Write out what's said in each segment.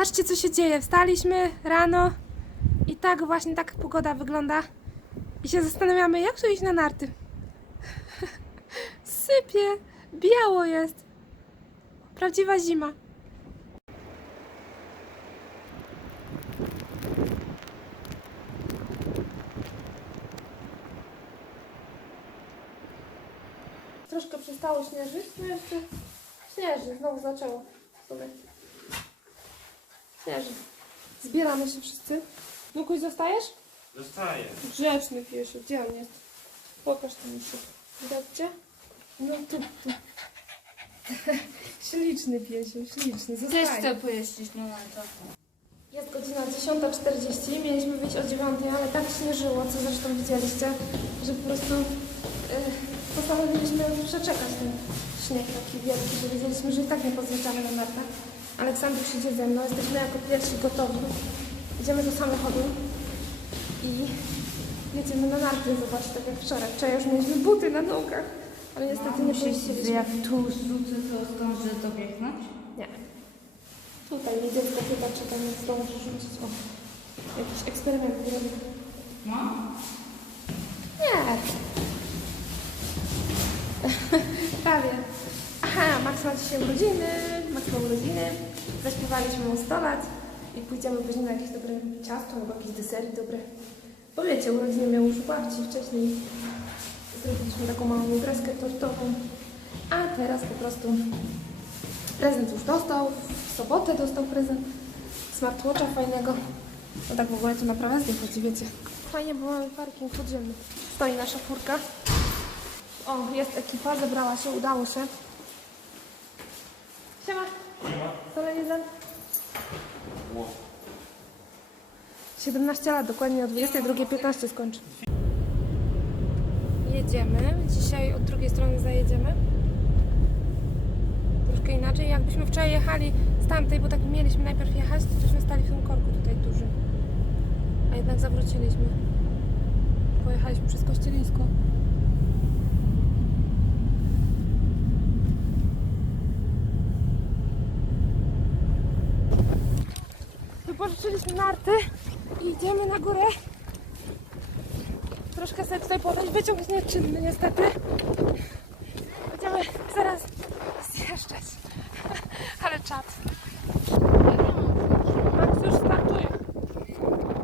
Patrzcie, co się dzieje. Wstaliśmy rano i tak właśnie tak pogoda wygląda. I się zastanawiamy, jak tu iść na narty. Sypie, biało jest. Prawdziwa zima. Troszkę przestało śnieżyć, no jeszcze śnieży, znowu zaczęło. W. Śnieży. Zbieramy się wszyscy. Lukuś, zostajesz? Zostaje. Grzeczny piesio, gdzie on jest? Pokaż to mi się. Widać cię? No tu, tu. śliczny piesio, śliczny, Też zostaje. chcę pojeździć no na to. Jest godzina 10.40, mieliśmy wyjść o 9, ale tak śnieżyło, co zresztą widzieliście, że po prostu yy, postanowiliśmy przeczekać ten śnieg taki wielki, że wiedzieliśmy, że i tak nie pozjeżdżamy na nartach. Aleksander przyjdzie ze mną, jesteśmy jako pierwsi gotowi. Idziemy do samochodu i jedziemy na narty, zobaczcie, tak jak wczoraj. Wczoraj już mieliśmy buty na nogach, ale niestety nie pojeździliśmy. jak tu zrzucę, to zdążę dobiegnąć? Nie. Tutaj nie dziecko chyba czeka, nie zdąży rzucić. O, jakiś eksperyment robię. No. Nie. Prawie. Aha, Max ma dzisiaj urodziny. Max ma urodziny. Zaśpiewaliśmy mu 100 lat i pójdziemy później na jakieś dobre ciasto albo jakieś desery dobre. Bo wiecie, urodziny miał już babci wcześniej. Zrobiliśmy taką małą imprezkę tortową. A teraz po prostu prezent już dostał. W sobotę dostał prezent. Smartwatcha fajnego. No tak w ogóle to naprawdę chodzi, wiecie. Fajnie, bo mamy parking podziemny. Stoi nasza furka. O, jest ekipa, zebrała się, udało się. Siema. Solenizant. 17 lat, dokładnie o 22.15 skończy. Jedziemy. Dzisiaj od drugiej strony zajedziemy. Troszkę inaczej. Jakbyśmy wczoraj jechali z tamtej, bo tak mieliśmy najpierw jechać, to żeśmy stali w tym korku tutaj dużym. A jednak zawróciliśmy. Pojechaliśmy przez Kościelisko. Wypożyczyliśmy narty i idziemy na górę. Troszkę sobie tutaj podejść. Wyciąg jest nieczynny niestety. Będziemy zaraz zjeżdżać. Ale czad. Max już startuje.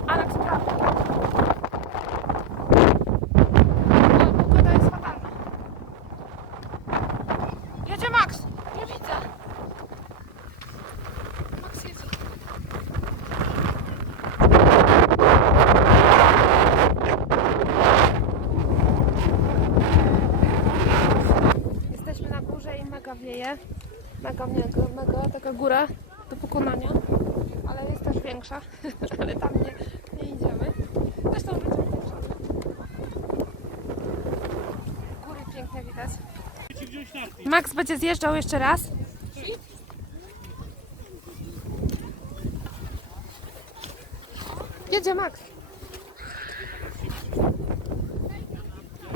Alex prawo. O, pogoda jest fatalna. Jedzie Max. Nie widzę. Max jedzie. Jesteśmy na górze i mega wieje. Mega, mega, mega taka góra do pokonania. Ale jest też większa. ale tam nie, nie idziemy. Zresztą będziemy większa. Góry pięknie widać. Max będzie zjeżdżał jeszcze raz. Jedzie Max.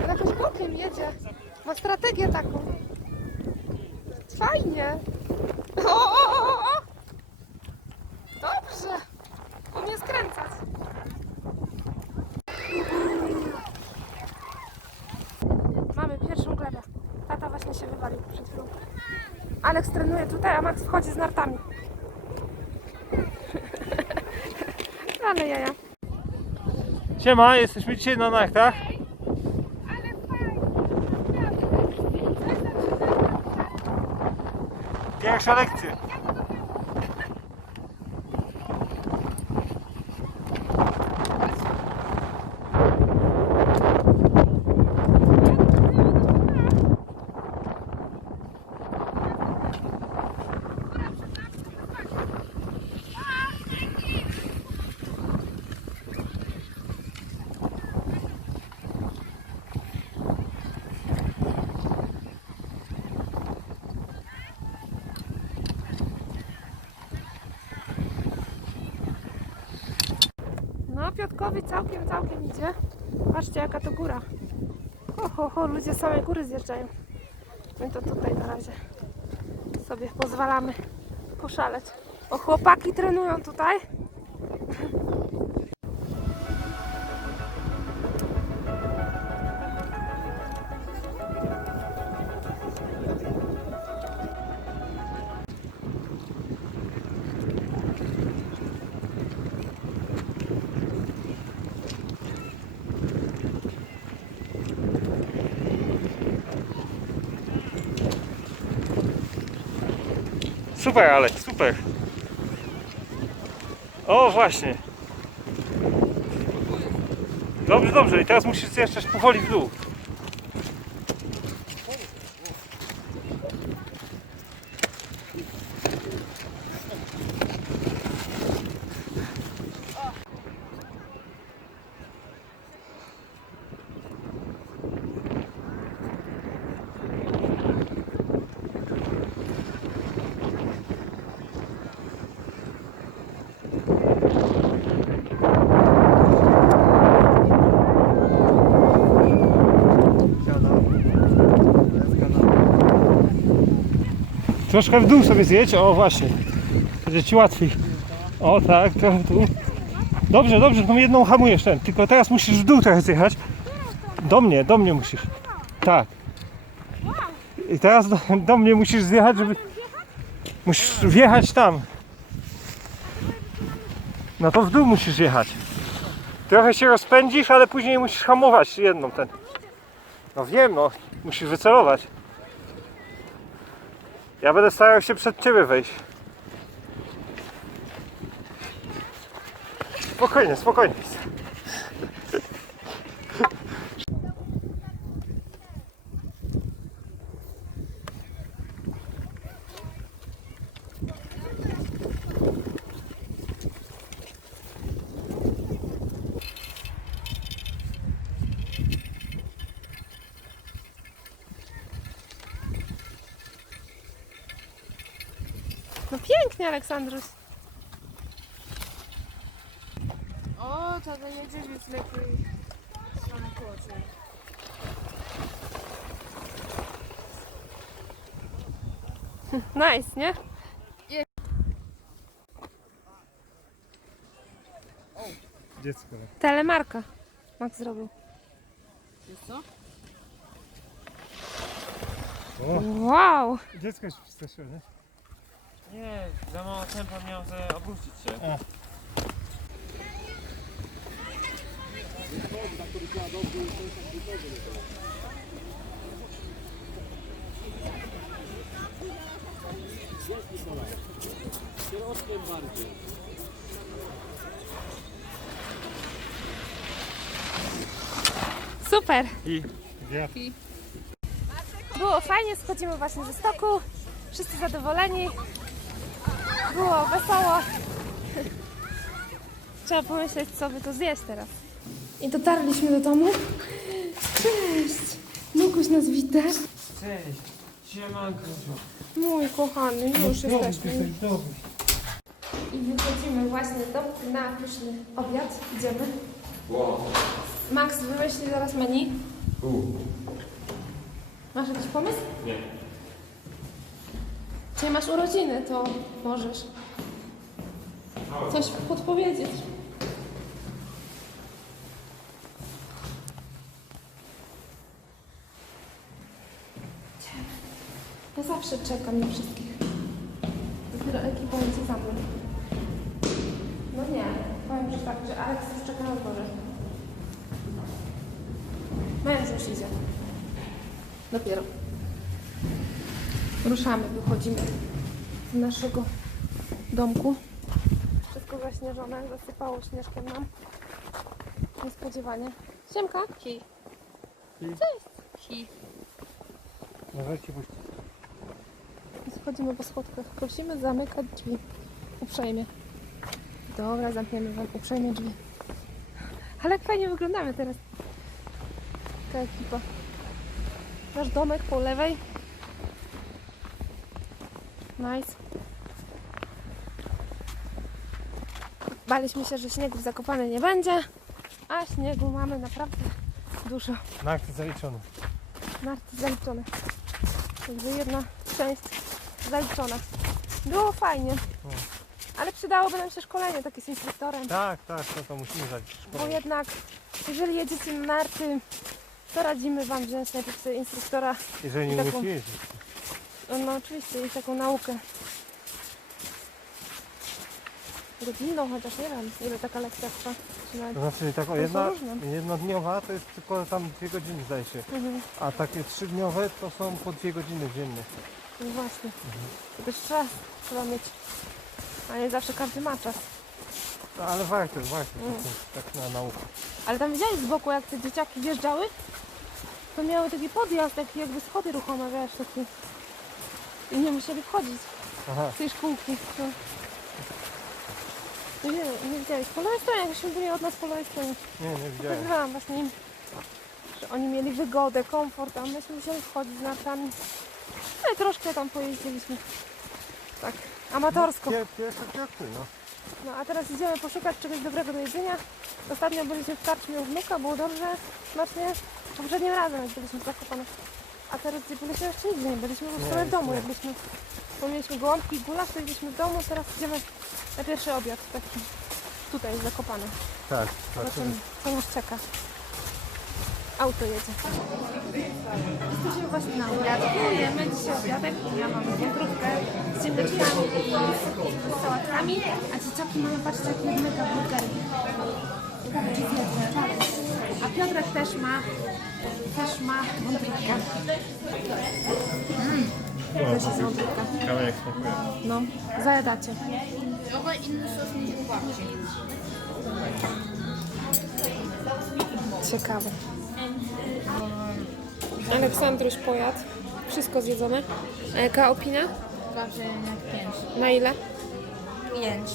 Jakoś bokiem jedzie. Ma strategię taką. Fajnie. O, o, o, o, o. Dobrze. Umie skręcać. Mamy pierwszą glebę. Tata właśnie się wywalił przed chwilą. Alex trenuje tutaj, a Max wchodzi z nartami. Ale jaja. Siema, jesteśmy dzisiaj na nachtach. Pierwsza lekcja. Piotkowi całkiem, całkiem idzie. Patrzcie, jaka to góra. Ho, ho, ho, ludzie z samej góry zjeżdżają. My to tutaj na razie sobie pozwalamy poszaleć. O, chłopaki trenują tutaj. Super, Alek, super. O, właśnie. Dobrze, dobrze. I teraz musisz zjeżdżać powoli w dół. Troszkę w dół sobie zjedź, o właśnie. Będzie ci łatwiej. O tak, trochę dół. Dobrze, dobrze, tą jedną hamujesz ten. Tylko teraz musisz w dół trochę zjechać. Do mnie, do mnie musisz. Tak. I teraz do, do mnie musisz zjechać, żeby... Musisz wjechać tam. No to w dół musisz jechać. Trochę się rozpędzisz, ale później musisz hamować jedną ten. No wiem, no. Musisz wycelować. Ja będę starał się przed ciebie wejść. Spokojnie, spokojnie. No pięknie, Aleksandrus. O, to dojedziesz już lepiej. Kocie. Nice, nie? Dziecko. Telemarka. Max zrobił. Wiesz co? O, Wow! dziecko jest przestraszone. Nie, za mało tempa miałem sobie obrócić się. Super! I. Było fajnie, schodzimy właśnie ze stoku. Wszyscy zadowoleni. Było wesoło. Trzeba pomyśleć, co by to zjeść teraz. I dotarliśmy do domu. Cześć! Mógłbyś nas witać? Cześć, siemanko. Mój kochany, już jesteśmy. Dobry. I wychodzimy właśnie z domku na pyszny obiad. Idziemy. Max wymyśli zaraz menu. Masz jakiś pomysł? Nie. Czy masz urodziny, to możesz coś podpowiedzieć. Ja zawsze czekam na wszystkich. Dopiero ekipa idzie za mną. No nie, powiem, że tak, że Aleks już czeka na dworze. Męż już idzie. Dopiero. Ruszamy, wychodzimy z naszego domku. Wszystko zaśnieżone, zasypało śnieżkiem nam. Niespodziewanie. Siemka. Hi. Cześć. Hi. Możecie puścić. Schodzimy po schodkach. Prosimy zamykać drzwi. Uprzejmie. Dobra, zamkniemy wam uprzejmie drzwi. Ale jak fajnie wyglądamy teraz. Ta ekipa. Nasz domek po lewej. Nice. Baliśmy się, że śniegu w Zakopane nie będzie, a śniegu mamy naprawdę dużo. Na akcję zaliczony. Narty zaliczone. Także jedna część zaliczona. Było fajnie. Ale przydałoby nam się szkolenie takie z instruktorem. Tak, tak, no to musimy Bo szkolenie. jednak, jeżeli jedziecie na narty, to radzimy Wam wziąć najpierw sobie instruktora. Jeżeli nie taką- umiecie jeździć. No, no oczywiście, i taką naukę. Godzinną chociaż, nie wiem, ile taka lekcja trwa. Nawet... To znaczy tak o jedna, jednodniowa to jest tylko tam dwie godziny zdaje się. Mhm. A takie trzydniowe to są po dwie godziny dziennie. No właśnie. To też czas trzeba mieć. A nie zawsze każdy ma czas. No, ale warto, warto, Mm. tak, tak na naukę. Ale tam widziałeś z boku, jak te dzieciaki wjeżdżały? To miały taki podjazd, taki jakby schody ruchome, wiesz, taki. I nie musieli wchodzić Aha, z tej szkółki. No. Nie, nie widziałeś. Po lewej stronie, jakbyśmy byli od nas po lewej stronie. nie, nie widziałem. Pokazywałam właśnie im, że oni mieli wygodę, komfort, a myśmy musieli wchodzić z nartami. No i troszkę tam pojeździliśmy. Tak, amatorsko. Pier, pierwsze no. No a teraz idziemy poszukać czegoś dobrego do jedzenia. Ostatnio byliśmy w karczmie u wnuka, było dobrze, smacznie. Poprzednim razem jak byliśmy w Zakopanem. A teraz gdzie byliśmy jeszcze nigdy nie byliśmy, w Nie, w domu nie. jak byliśmy. Bo mieliśmy gołąbki i gulasz, to byliśmy w domu, teraz idziemy na pierwszy obiad taki tutaj w Zakopanem. Tak, Zobaczymy zobaczymy. co nas czeka. Auto jedzie. Jesteśmy właśnie na obiadku, jemy dzisiaj obiadek. Ja mam wątróbkę z ziemniaczkami i sałatkami, a dzieciaki mają, patrzcie, jakie mega burgery. Zjedzone. A Piotrek też ma, też ma wątróbkę. Mm. Też jest wątróbka. Ciekawe jak smakuje. No, zajadacie. Trochę inny sos niż. Ciekawe. Aleksandruś pojadł. Wszystko zjedzone. A jaka opinia? Każdy na pięć. Na ile? Pięć.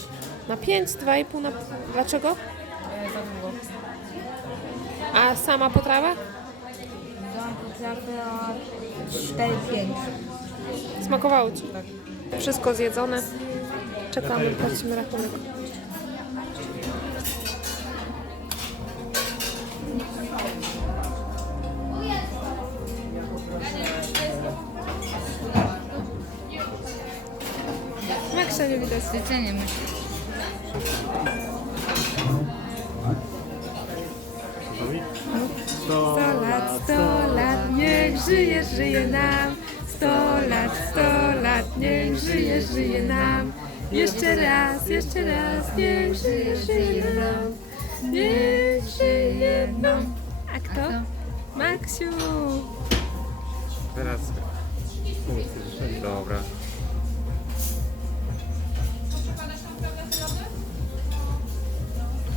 Na 5, 2,5 na... Dlaczego? E, za długo. A sama potrawa? Cztery, pięć. Smakowało Ci? Wszystko zjedzone. Czekamy, płacimy rachunek. Jak nie widać? Myślę. Żyje, żyje nam. Sto lat, sto lat, niech żyje, żyje nam. Jeszcze raz, jeszcze raz, niech żyje, żyje nam. Niech żyje nam. A kto? Maksiu. Teraz. Dobra.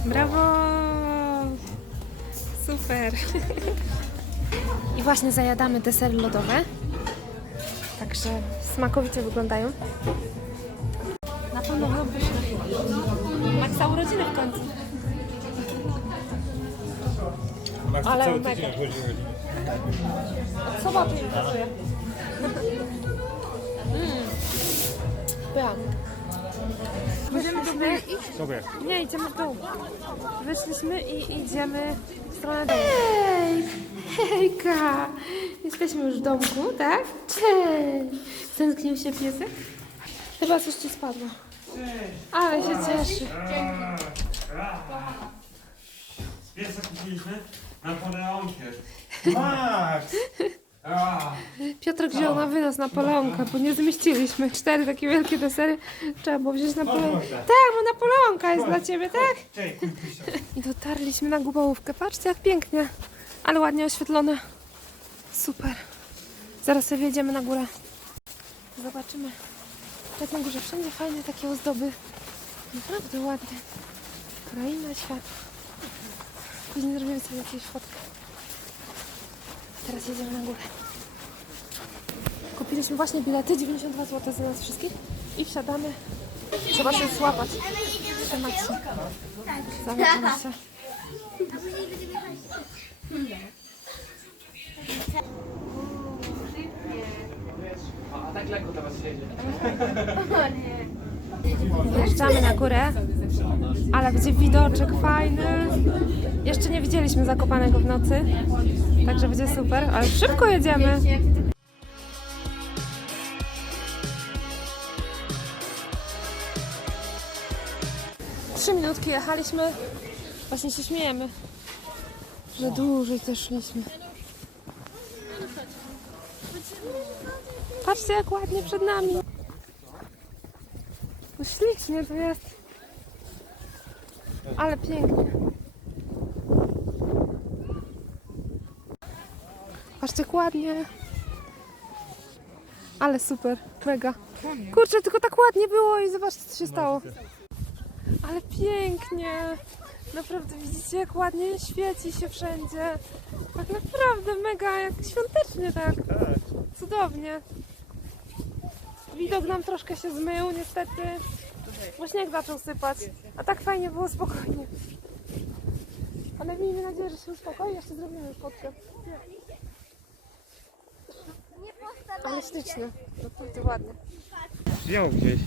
Brawo! Super! I właśnie zajadamy desery lodowe. Także smakowicie wyglądają. Na pewno będą pyszne. Maksa urodziny w końcu. Ale cały mega. tydzień chodzi. Od soboty im pracuję. Mm. Byłam. Możemy do góry. Nie, idziemy w dół. Wyszliśmy i idziemy stronę domu. Hej! Hejka! Jesteśmy już w domku, tak? Cześć! Tęsknił się piesek? Chyba coś ci spadło. Ale się cieszy. Wiesz co kupiliśmy? Napoleonkę. Max! Piotr wziął na wynos Napoleonkę, bo nie zmieściliśmy. Cztery takie wielkie desery. Trzeba było wziąć Napoleonkę. Tak, bo Napoleonka jest dla ciebie, tak? Cześć, kupisz. I dotarliśmy na Gubałówkę. Patrzcie, jak pięknie. Ale ładnie oświetlone. Super. Zaraz sobie wjedziemy na górę. Zobaczymy. Jak na górze wszędzie fajne takie ozdoby. Naprawdę ładnie. Kraina światła. Później zrobimy sobie jakąś fotkę. Teraz jedziemy na górę. Kupiliśmy właśnie bilety, 92 zł za nas wszystkich. I wsiadamy. Trzeba się złapać. Trzymać się. Zamykamy się. Wjeżdżamy na górę, ale będzie widoczek fajny. Jeszcze nie widzieliśmy Zakopanego w nocy, także będzie super, ale szybko jedziemy. trzy minutki jechaliśmy. Właśnie się śmiejemy, że dłużej też szliśmy. Patrzcie jak ładnie przed nami. No ślicznie to jest. Ale pięknie. Jak ładnie. Ale super, mega. Kurczę, tylko tak ładnie było i zobaczcie co się stało. Ale pięknie. Naprawdę widzicie jak ładnie świeci się wszędzie. Tak naprawdę mega, jak świątecznie tak. Tak. Cudownie. Widok nam troszkę się zmył niestety. Bo śnieg zaczął sypać. A tak fajnie było spokojnie. Ale miejmy nadzieję, że się uspokoi. Jeszcze zrobimy fotkę. Ale śliczne. Naprawdę ładnie. Wziął gdzieś.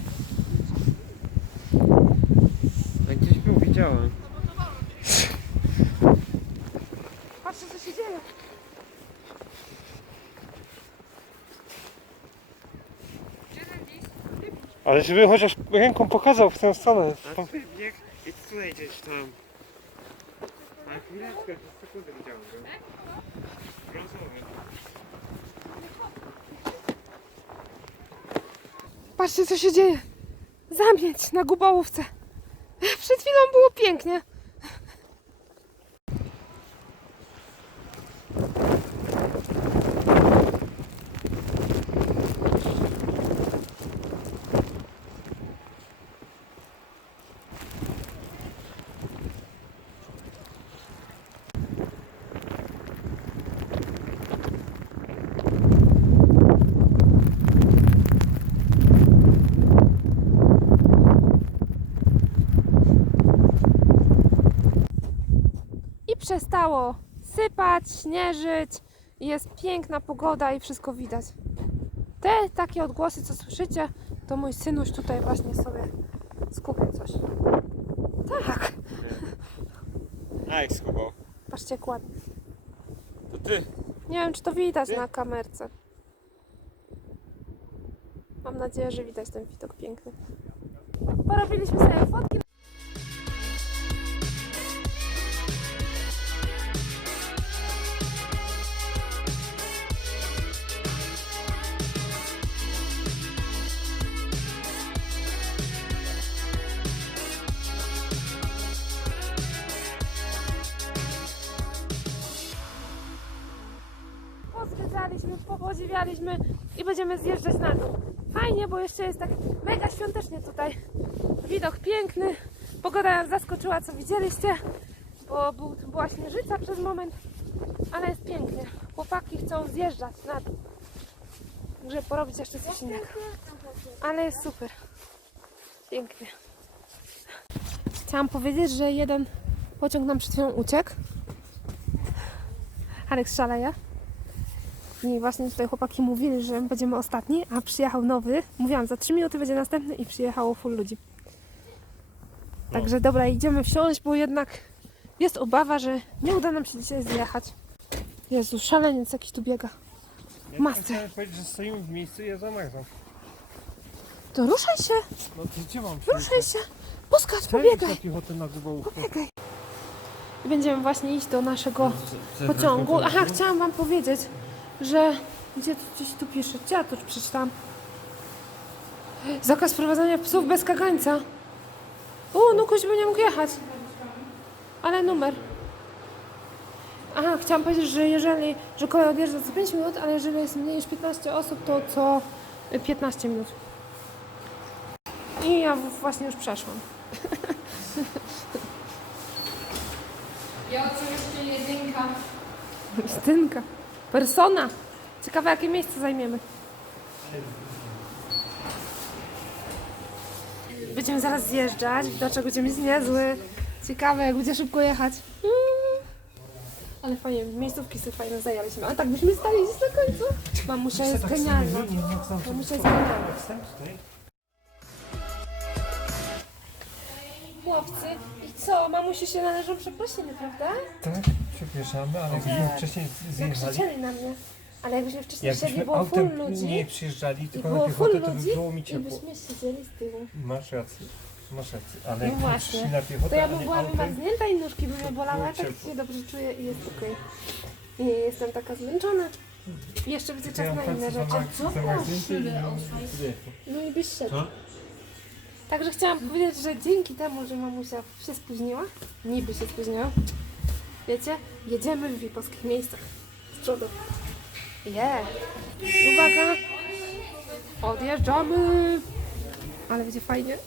A gdzieś był, widziałem. Patrzcie co się dzieje. Ale żeby chociaż ręką pokazał w tę stronę. A ty bieg i tutaj gdzieś tam. A chwileczkę, to sekundę widziałem go. Patrzcie co się dzieje. Zamieć na gubałówce. Przed chwilą było pięknie. I przestało sypać, śnieżyć. Jest piękna pogoda i wszystko widać. Te takie odgłosy, co słyszycie, to mój synuś tutaj właśnie sobie skupia coś. Tak, A jak schubał. patrzcie jak ładnie. To ty. Nie wiem, czy to widać Ty? na kamerce. Mam nadzieję, że widać ten widok piękny. Porobiliśmy sobie fotki. Będziemy zjeżdżać na dół. Fajnie, bo jeszcze jest tak mega świątecznie tutaj. Widok piękny, pogoda nas zaskoczyła, co widzieliście, bo był, była śnieżyca przez moment, ale jest pięknie. Chłopaki chcą zjeżdżać na dół, żeby porobić jeszcze coś innego. Ale jest super. Pięknie. Chciałam powiedzieć, że jeden pociąg nam przed chwilą uciekł. Aleks szaleje. I właśnie tutaj chłopaki mówili, że będziemy ostatni, a przyjechał nowy. Mówiłam, za 3 minuty będzie następny i przyjechało full ludzi. Także dobra, idziemy wsiąść, bo jednak jest obawa, że nie uda nam się dzisiaj zjechać. Jezu, szaleniec jakiś tu biega. Masy. chciałem powiedzieć, że stoimy w miejscu i ja zamarzam. To ruszaj się, No to gdzie mam ruszaj się. Poskacz, pobiegaj. piechotę na gubałówkę. Pobiegaj. I będziemy właśnie iść do naszego pociągu. Aha, chciałam wam powiedzieć, że gdzie tu gdzieś tu pisze, gdzie ja tu przeczytałam? Zakaz prowadzenia psów bez kagańca. O, no ktoś by nie mógł jechać. Ale numer. Aha, chciałam powiedzieć, że jeżeli, że kolej odjeżdża co 5 minut, ale jeżeli jest mniej niż 15 osób, to co 15 minut. I ja właśnie już przeszłam. Ja oczywiście jedynka. Justynka. Persona. Ciekawe, jakie miejsce zajmiemy. Będziemy zaraz zjeżdżać. Widoczek będzie mieć niezły. Ciekawe, jak będzie szybko jechać. Mm. Ale fajnie, miejscówki sobie fajne zajęliśmy. A tak byśmy stali gdzieś na końcu. Mamusia jest genialna. Mamusia jest genialna. Chłopcy, i co? Mamusi się należą przeprosiny, prawda? Tak, przepraszamy, ale jakbyśmy wcześniej zjechali. Zakrzyczeli na mnie. Ale jakbyśmy wcześniej Jakbyśmy wsiedli, było full autem ludzi. nie przyjeżdżali, I tylko na było full piechotę, to by ludzi było mi i ciepło. byśmy siedzieli z tyłu. Masz rację. Masz rację, ale No jak właśnie. na piechotę, To ja a bym nie była autem, wymarznięta i nóżki by mnie bolały, a tak ciepło. się dobrze czuję i jest okej. I nie jestem taka zmęczona. Jeszcze będzie czas na inne rzeczy. No i byś szedł. Co? Także chciałam powiedzieć, że dzięki temu, że mamusia się spóźniła, niby się spóźniła, wiecie, jedziemy w wipowskich miejscach z przodu. Yeah. Uwaga! Odjeżdżamy! Ale będzie fajnie.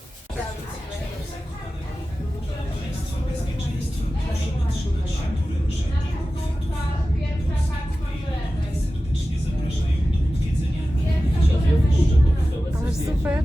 Ale super.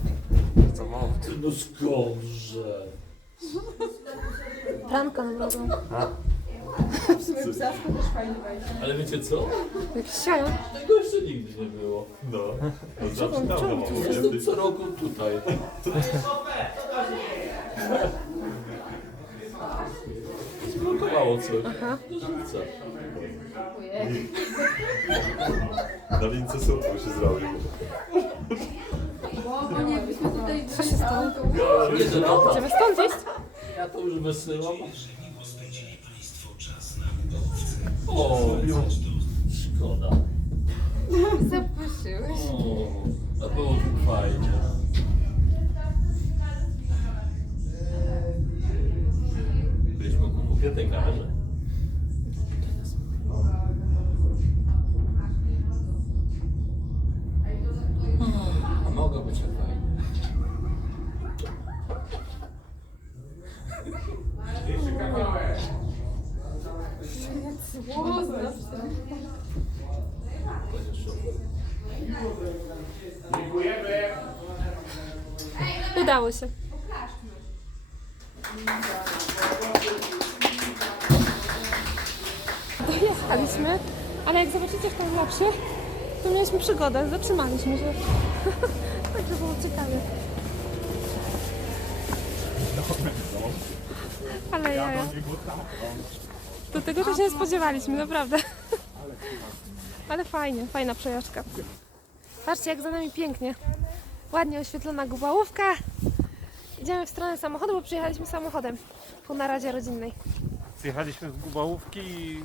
No skądże? Ranka nam robią. Ale wiecie co? Siają. Tego jeszcze nigdy nie było. No, to Czemu, zawsze tu mam. Jestem co roku tutaj. Zblokowało coś. Aha. Na lince supą się zrobił. Co się Nie, że to. Chcemy stąd iść? Ja to już wysyłam. O, szkoda. Zapuszyłeś. O, a było tu fajnie. Byliśmy ku bibliotekarze. A mogło być tak fajnie. Chociaż Udało się. Dojechaliśmy, ale jak zobaczycie w tym lapsie, to mieliśmy przygodę, zatrzymaliśmy się. Także było ciekawie. Ale jaja. Do tego się nie spodziewaliśmy, naprawdę. Ale fajnie, fajna przejażdżka. Patrzcie jak za nami pięknie. Ładnie oświetlona gubałówka. Idziemy w stronę samochodu, bo przyjechaliśmy samochodem po naradzie rodzinnej. Zjechaliśmy z Gubałówki i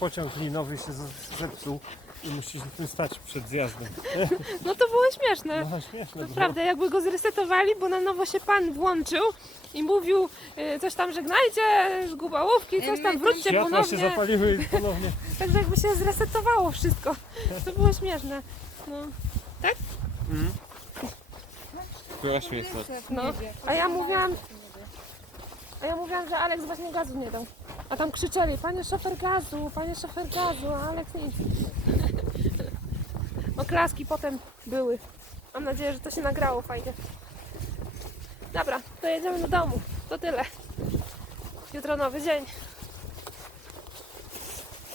pociąg linowy się zepsuł i musieliśmy stać przed zjazdem. No to było śmieszne. No śmieszne było. Naprawdę, jakby go zresetowali, bo na nowo się pan włączył i mówił y, coś tam żegnajcie z Gubałówki, coś tam wróćcie Światła się ponownie. zapaliły ponownie. Także jakby się zresetowało wszystko. To było śmieszne. No. Była śmieszna. No, a ja mówiłam, a ja mówiłam, że Aleks właśnie gazu nie dał. A tam krzyczeli, panie szofer gazu, panie szofer gazu, a Aleks nic. Oklaski potem były. Mam nadzieję, że to się nagrało fajnie. Dobra, to jedziemy do domu. To tyle. Jutro nowy dzień.